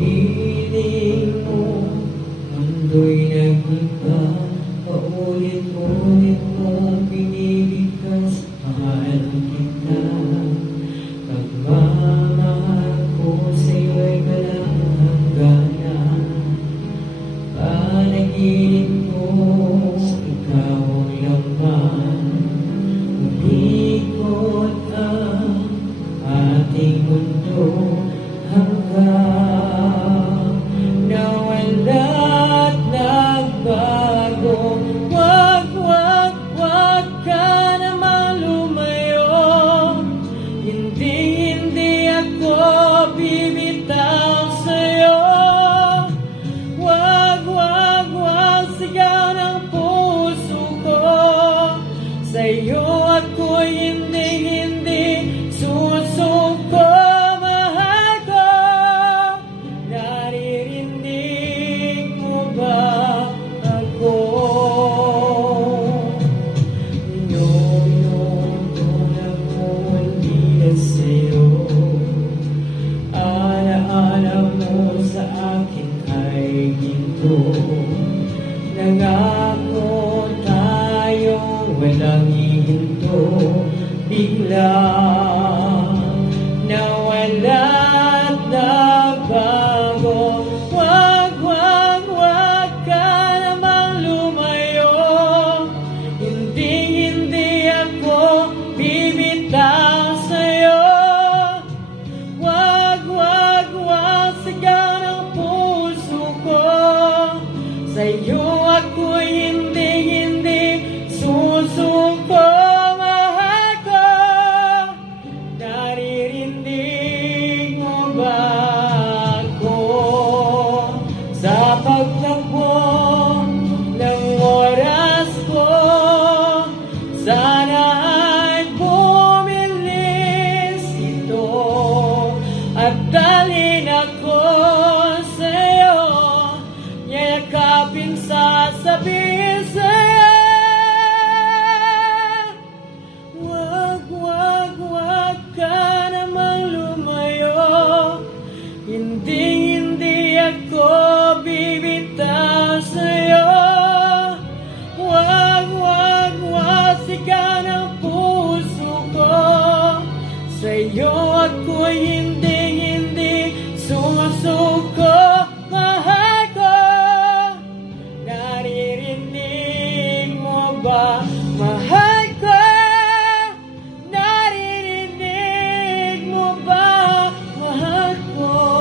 Piling mo, mundo'y nag-iba. Paulit-ulit mong pinilikas, mahal kita. Pagmamahal ko sa'yo'y walang hangganan. Panaginip ko, ikaw ang laman. Umikot ang ating mundo hanggang nawala't nagbago. Wag ka naman lumayo. Hindi ako bibitaw sa'yo. Wag sigaw ng puso ko. Sa'yo ako'y hindi susuko. Nangako tayo walang hihinto. Bigla nawala't nagbago. Wag ka namang lumayo. Hindi ako bibitaw sa'yo. Wag sigaw ng puso ko. Sa'yo ako'y hindi susuko. Mahal ko, naririnig mo ba ako? Sa pagtakbo ng oras ko, sana ay bumilis ito at dalhin ako sa'yo. Yakapin, sasabihin sa'yo. Wag ka namang lumayo. Hindi ako bibitaw sa'yo. Wag sigaw ng puso ko. Sa'yo ako'y hindi susuko. Mahal ko, naririnig mo ba? Mahal ko, naririnig mo ba ako?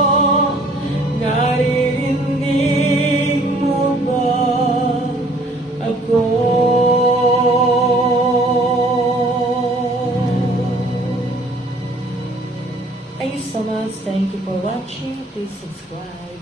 Thank you so much. Thank you for watching. Please subscribe.